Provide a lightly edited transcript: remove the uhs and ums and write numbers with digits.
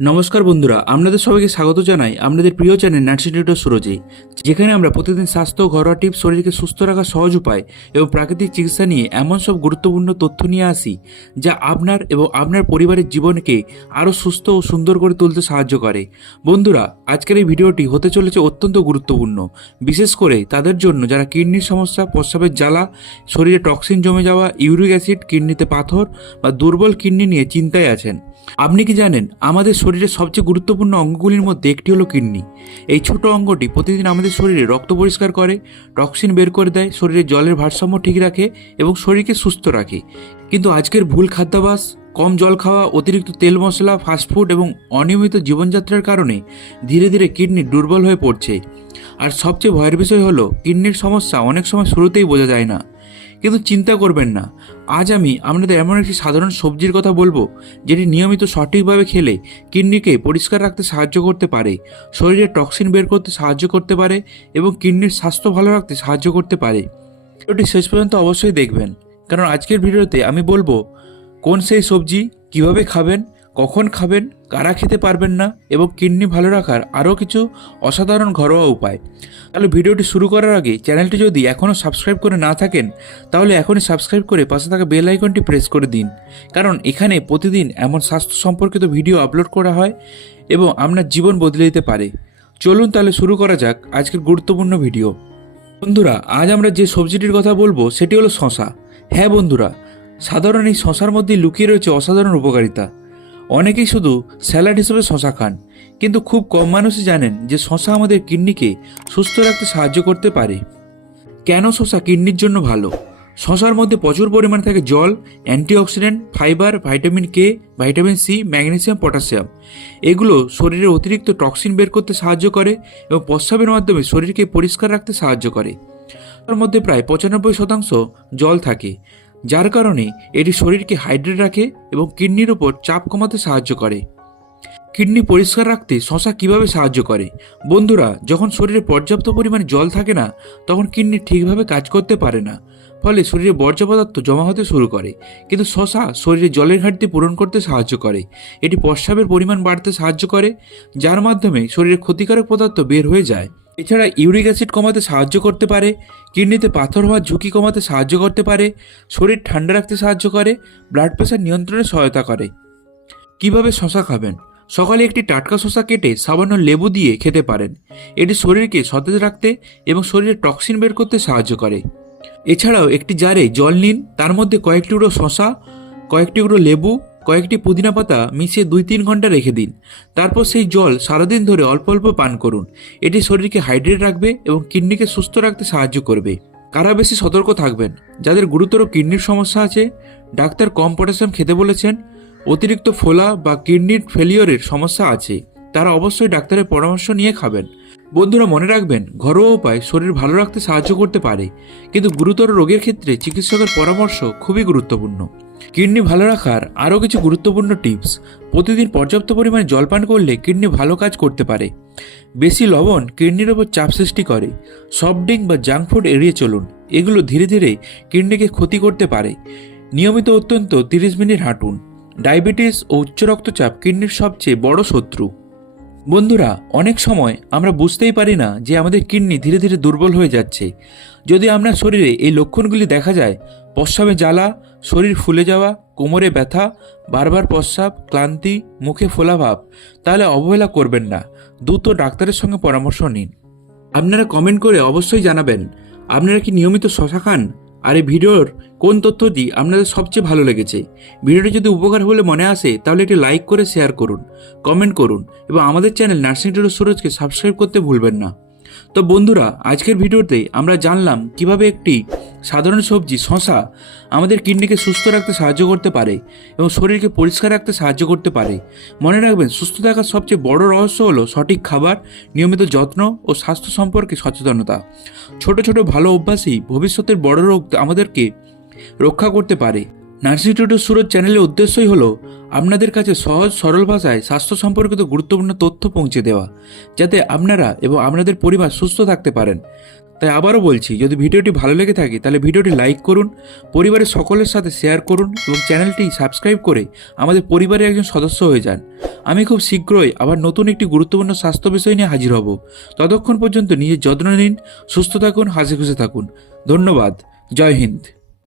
নমস্কার বন্ধুরা, আপনাদের সবাইকে স্বাগত জানাই আপনাদের প্রিয় চ্যানেল নার্সিং টিউটর সুরজে, যেখানে আমরা প্রতিদিন স্বাস্থ্য, ঘরোয়া টিপস, শরীরকে সুস্থ রাখার সহজ উপায় এবং প্রাকৃতিক চিকিৎসা নিয়ে এমন সব গুরুত্বপূর্ণ তথ্য নিয়ে আসি যা আপনার এবং আপনার পরিবারের জীবনকে আরও সুস্থ ও সুন্দর করে তুলতে সাহায্য করে। বন্ধুরা, আজকের এই ভিডিওটি হতে চলেছে অত্যন্ত গুরুত্বপূর্ণ, বিশেষ করে তাদের জন্য যারা কিডনির সমস্যা, প্রস্রাবের জ্বালা, শরীরে টক্সিন জমে যাওয়া, ইউরিক অ্যাসিড, কিডনিতে পাথর বা দুর্বল কিডনি নিয়ে চিন্তায় আছেন। আপনি কি জানেন আমাদের শরীরের সবচেয়ে গুরুত্বপূর্ণ অঙ্গগুলির মধ্যে একটি হলো কিডনি। এই ছোট অঙ্গটি প্রতিদিন আমাদের শরীরে রক্ত পরিষ্কার করে, টক্সিন বের করে দেয়, শরীরে জলের ভারসাম্য ঠিক রাখে এবং শরীরকে সুস্থ রাখে। কিন্তু আজকের ভুল খাদ্যাভ্যাস, কম জল খাওয়া, অতিরিক্ত তেল মশলা, ফাস্টফুড এবং অনিয়মিত জীবনযাত্রার কারণে ধীরে ধীরে কিডনি দুর্বল হয়ে পড়ছে। আর সবচেয়ে ভয়ের বিষয় হলো কিডনির সমস্যা অনেক সময় শুরুতেই বোঝা যায় না। কিন্তু চিন্তা করবেন না, আজ আমি আপনাদের এমন একটি সাধারণ সবজির কথা বলবো যেটি নিয়মিত সঠিকভাবে খেলে কিডনিকে পরিষ্কার রাখতে সাহায্য করতে পারে, শরীরে টক্সিন বের করতে সাহায্য করতে পারে এবং কিডনির স্বাস্থ্য ভালো রাখতে সাহায্য করতে পারে। ভিডিওটি শেষ পর্যন্ত অবশ্যই দেখবেন, কারণ আজকের ভিডিওতে আমি বলবো কোন সেই সবজি, কিভাবে খাবেন, কখন খাবেন, কারা খেতে পারবেন না এবং কিডনি ভালো রাখার আরও কিছু অসাধারণ ঘরোয়া উপায়। তাহলে ভিডিওটি শুরু করার আগে চ্যানেলটি যদি এখনও সাবস্ক্রাইব করে না থাকেন তাহলে এখনই সাবস্ক্রাইব করে পাশে থাকা বেল আইকনটি প্রেস করে দিন, কারণ এখানে প্রতিদিন এমন স্বাস্থ্য সম্পর্কিত ভিডিও আপলোড করা হয় এবং আপনার জীবন বদলে দিতে পারে। চলুন তাহলে শুরু করা যাক আজকের গুরুত্বপূর্ণ ভিডিও। বন্ধুরা, আজ আমরা যে সবজিটির কথা বলবো সেটি হলো শশা। হ্যাঁ বন্ধুরা, সাধারণ এই শশার মধ্যে লুকিয়ে রয়েছে অসাধারণ উপকারিতা। অনেকেই শুধু স্যালাড হিসেবে শশা খান, কিন্তু খুব কম মানুষই জানেন যে শশা আমাদের কিডনিকে সুস্থ রাখতে সাহায্য করতে পারে। কেন শশা কিডনির জন্য ভালো? শশার মধ্যে প্রচুর পরিমাণে থাকে জল, antioxidant, fibre, vitamin K, vitamin C, magnesium, potassium. এগুলো শরীরের অতিরিক্ত টক্সিন বের করতে সাহায্য করে এবং প্রস্রাবের মাধ্যমে শরীরকে পরিষ্কার রাখতে সাহায্য করে। তার মধ্যে প্রায় 95% জল থাকে, যার কারণে এটি শরীরকে হাইড্রেট রাখে এবং কিডনির ওপর চাপ কমাতে সাহায্য করে। কিডনি পরিষ্কার রাখতে শশা কিভাবে সাহায্য করে? বন্ধুরা, যখন শরীরে পর্যাপ্ত পরিমাণে জল থাকে না, তখন কিডনি ঠিকভাবে কাজ করতে পারে না, ফলে শরীরে বর্জ্য পদার্থ জমা হতে শুরু করে। কিন্তু শশা শরীরে জলের ঘাটতি পূরণ করতে সাহায্য করে। এটি প্রস্রাবের পরিমাণ বাড়তে সাহায্য করে, যার মাধ্যমে শরীরে ক্ষতিকারক পদার্থ বের হয়ে যায়। এছাড়া ইউরিক অ্যাসিড কমাতে সাহায্য করতে পারে, কিডনিতে পাথর হওয়ার ঝুঁকি কমাতে সাহায্য করতে পারে, শরীর ঠান্ডা রাখতে সাহায্য করে, ব্লাড প্রেশার নিয়ন্ত্রণে সহায়তা করে। কিভাবে শশা খাবেন? সকালে একটি টাটকা শশা কেটে সামান্য লেবু দিয়ে খেতে পারেন। এটি শরীরকে সতেজ রাখতে এবং শরীরে টক্সিন বের করতে সাহায্য করে। এছাড়াও একটি জারে জল নিন, তার মধ্যে কয়েকটি টুকরো শশা, কয়েকটি টুকরো লেবু, কয়েকটি পুদিনা পাতা মিশিয়ে 2-3 ঘন্টা রেখে দিন। তারপর সেই জল সারাদিন ধরে অল্প অল্প পান করুন। এটি শরীরকে হাইড্রেট রাখবে এবং কিডনিকে সুস্থ রাখতে সাহায্য করবে। কারা বেশি সতর্ক থাকবেন? যাদের গুরুতর কিডনির সমস্যা আছে, ডাক্তার কম পটাশিয়াম খেতে বলেছেন, অতিরিক্ত ফোলা বা কিডনির ফেলিওরের সমস্যা আছে, তারা অবশ্যই ডাক্তারের পরামর্শ নিয়ে খাবেন। বন্ধুরা, মনে রাখবেন, ঘরোয়া উপায় শরীর ভালো রাখতে সাহায্য করতে পারে, কিন্তু গুরুতর রোগের ক্ষেত্রে চিকিৎসকের পরামর্শ খুবই গুরুত্বপূর্ণ। কিডনি ভালো রাখার আরও কিছু গুরুত্বপূর্ণ টিপস। প্রতিদিন পর্যাপ্ত পরিমাণে জল পান করলে কিডনি ভালো কাজ করতে পারে। বেশি লবণ কিডনির ওপর চাপ সৃষ্টি করে। সফট ড্রিঙ্ক বা জাঙ্ক ফুড এড়িয়ে চলুন, এগুলো ধীরে ধীরে কিডনিকে ক্ষতি করতে পারে। নিয়মিত অত্যন্ত 30 মিনিট হাঁটুন। ডায়াবেটিস ও উচ্চ রক্তচাপ কিডনির সবচেয়ে বড় শত্রু। বন্ধুরা, অনেক সময় আমরা বুঝতেই পারি না যে আমাদের কিডনি ধীরে ধীরে দুর্বল হয়ে যাচ্ছে। যদি আপনার শরীরে এই লক্ষণগুলি দেখা যায়, প্রস্রাবে জ্বালা, শরীর ফুলে যাওয়া, কোমরে ব্যথা, বারবার প্রস্রাব, ক্লান্তি, মুখে ফোলাভাব, তাহলে অবহেলা করবেন না, দ্রুত ডাক্তারের সঙ্গে পরামর্শ নিন। আপনারা কমেন্ট করে অবশ্যই জানাবেন আপনারা কি নিয়মিত শশা খান, আর এই ভিডিওর কোন তথ্যটি আপনাদের সবচেয়ে ভালো লেগেছে। ভিডিওটি যদি উপকার বলে মনে আসে তাহলে একটি লাইক করে শেয়ার করুন, কমেন্ট করুন এবং আমাদের চ্যানেল নার্সিং টিউটর সুরজকে সাবস্ক্রাইব করতে ভুলবেন না। তো বন্ধুরা, আজকের ভিডিওতে আমরা জানলাম কিভাবে একটি সাধারণ সবজি শশা আমাদের কিডনিকে সুস্থ রাখতে সাহায্য করতে পারে এবং শরীরকে পরিষ্কার রাখতে সাহায্য করতে পারে। মনে রাখবেন, সুস্থ থাকার সবচেয়ে বড় রহস্য হলো সঠিক খাবার, নিয়মিত যত্ন ও স্বাস্থ্য সম্পর্কে সচেতনতা। ছোট ছোট ভালো অভ্যাসই ভবিষ্যতের বড় রোগ আমাদেরকে রক্ষা করতে পারে। নার্সিং টিউটর সুরজ চ্যানেলের উদ্দেশ্যই হলো আপনাদের কাছে সহজ সরল ভাষায় স্বাস্থ্য সম্পর্কিত গুরুত্বপূর্ণ তথ্য পৌঁছে দেওয়া, যাতে আপনারা এবং আপনাদের পরিবার সুস্থ থাকতে পারেন। তাই আবারও বলছি, যদি ভিডিওটি ভালো লেগে থাকে তাহলে ভিডিওটি লাইক করুন, পরিবারের সকলের সাথে শেয়ার করুন এবং চ্যানেলটি সাবস্ক্রাইব করে আমাদের পরিবারের একজন সদস্য হয়ে যান। আমি খুব শীঘ্রই আবার নতুন একটি গুরুত্বপূর্ণ স্বাস্থ্য বিষয় নিয়ে হাজির হব। ততক্ষণ পর্যন্ত নিজের যত্ন নিন, সুস্থ থাকুন, হাসি খুশি থাকুন। ধন্যবাদ। জয় হিন্দ।